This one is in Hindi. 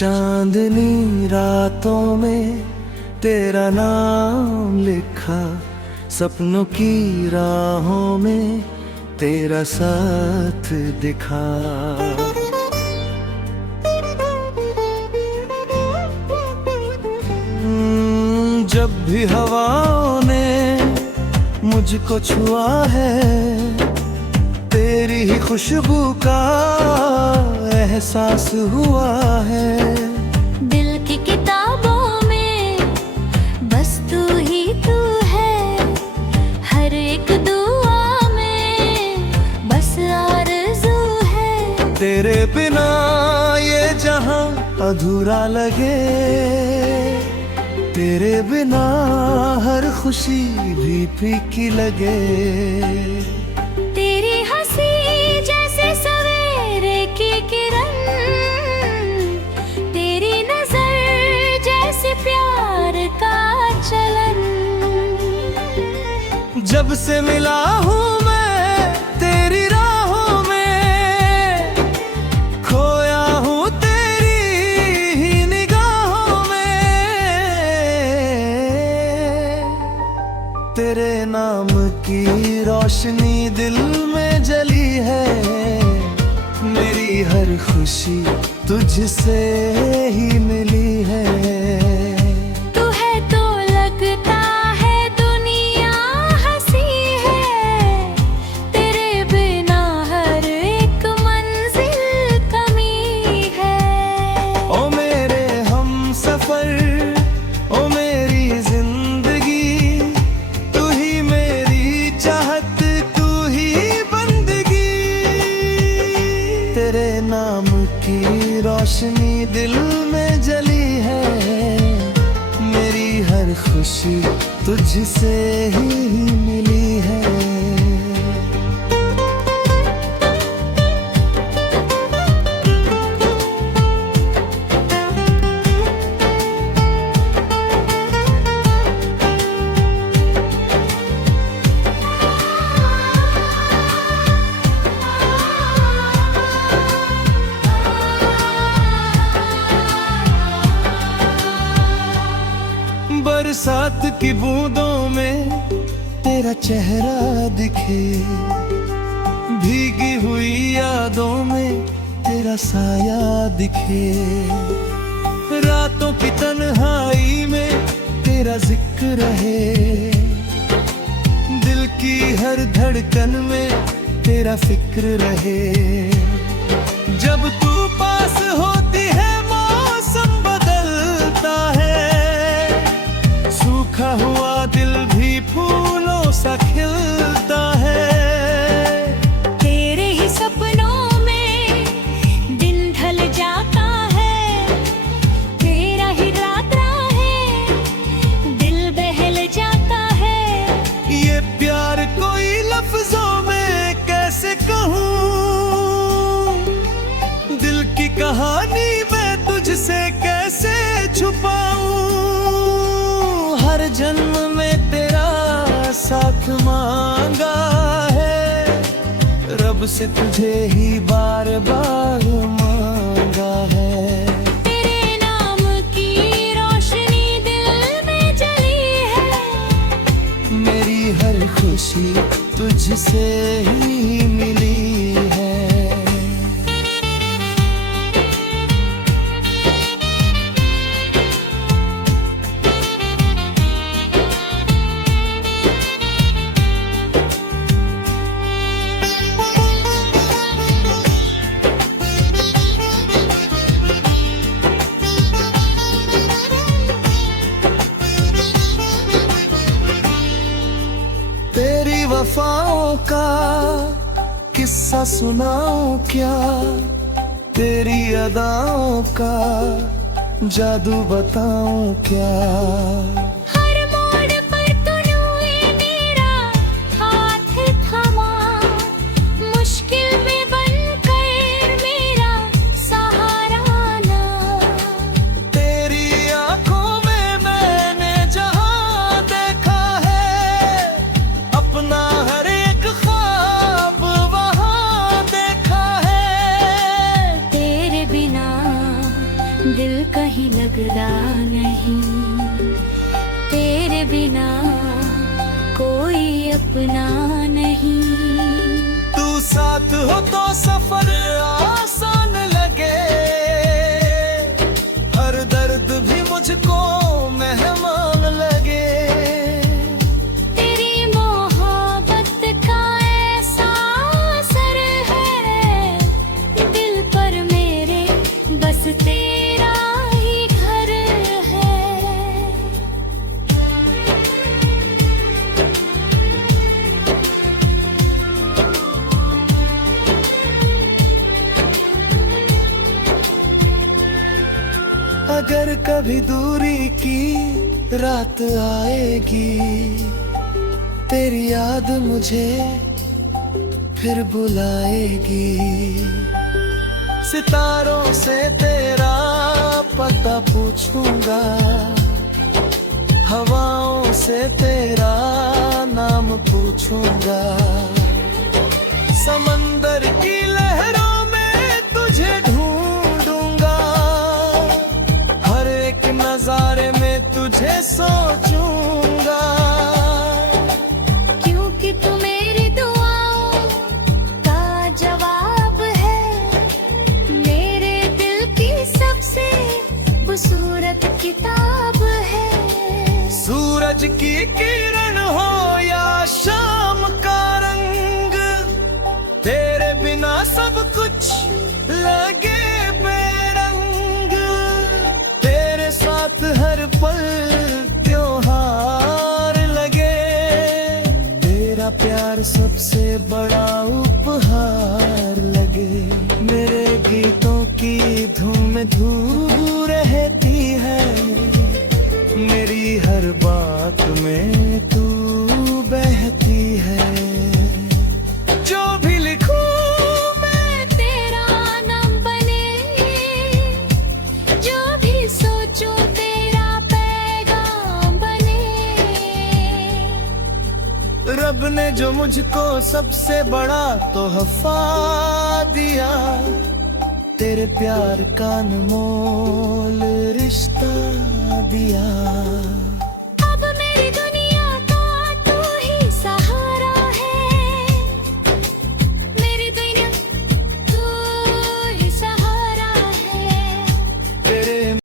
चांदनी रातों में तेरा नाम लिखा, सपनों की राहों में तेरा साथ दिखा। जब भी हवाओं ने मुझको छुआ है, तेरी ही खुशबू का एहसास हुआ है। दिल की किताबों में बस तू ही तू है, हर एक दुआ में बस आरज़ू है। तेरे बिना ये जहां अधूरा लगे, तेरे बिना हर खुशी भी फीकी लगे। तेरी हंसी जैसे सवेरे की किरण, तेरी नजर जैसे प्यार का चलन। जब से मिला हूँ मैं तेरी राहों में, खोया हूँ तेरी ही निगाहों में। तेरे नाम की रोशनी दिल में जली है, मेरी हर खुशी तुझसे ही मिली है। तू है तो लगता है दुनिया हंसी है, तेरे बिना हर एक मंजिल कमी है। ओ मेरे हमसफर, ओ मेरी जिंदगी, तू ही मेरी चाहत, तू ही बंदगी। तेरे नाम की रोशनी दिल में जली है, मेरी हर खुशी तुझसे ही मिली है। बरसात की बूंदों में तेरा चेहरा दिखे, भीगी हुई यादों में तेरा साया दिखे। रातों की तन्हाई में तेरा जिक्र रहे, दिल की हर धड़कन में तेरा फिक्र रहे। जब तू पास होती है मौसम बदलता है, सूखा हुआ दिल भी फूलों सा खिलता है। तेरे ही सपनों में दिन ढल जाता है, तेरा ही रात है दिल बहल जाता है। ये प्यार कोई लफ्जों में कैसे कहूँ, दिल की कहानी मैं तुझसे कैसे छुपाऊं। हर जन्म में तेरा साथ मांगा है, रब से तुझे ही बार बार मांगा है। तेरे नाम की रोशनी दिल में जली है, मेरी हर खुशी तुझसे ही मिली है। तेरी वफाओं का किस्सा सुनाऊं क्या, तेरी अदाओं का जादू बताऊं क्या। हर मोड़ पर तूने मेरा हाथ थामा, मुश्किल में बनकर मेरा सहारा ना। तेरी आंखों में मैंने जहां देखा है, अपना हर एक ख्वाब वहां देखा है। तेरे बिना दिल कहीं लगता नहीं, तेरे बिना कोई अपना नहीं। तू साथ हो तो सफर आसान लगे, हर दर्द भी मुझको मेहमान लगे। तेरी मोहब्बत का ऐसा असर है दिल पर मेरे, बस तेरा ही घर है। अगर कभी दूरी की रात आएगी, तेरी याद मुझे फिर बुलाएगी। सितारों से तेरा पता पूछूंगा, हवाओं से तेरा नाम पूछूंगा। समंदर की लहरों में तुझे ढूंढूंगा, हर एक नजारे में तुझे सोचूंगा। क्योंकि तू मेरी दुआओं का जवाब है, मेरे दिल की सबसे खूबसूरत किताब है। सूरज की किरण हो या शाम का रंग, तेरे बिना सब कुछ लगे बेरंग। तेरे साथ हर पल त्योहार लगे, तेरा प्यार सबसे बड़ा उपहार लगे। मेरे गीतों की धुन में धूम रहती है, मेरी हर बात में तू बहती है। जो भी लिखूं मैं तेरा नाम बने, जो भी सोचूं तेरा पैगाम बने। रब ने जो मुझको सबसे बड़ा तोहफा दिया, तेरे प्यार का अनमोल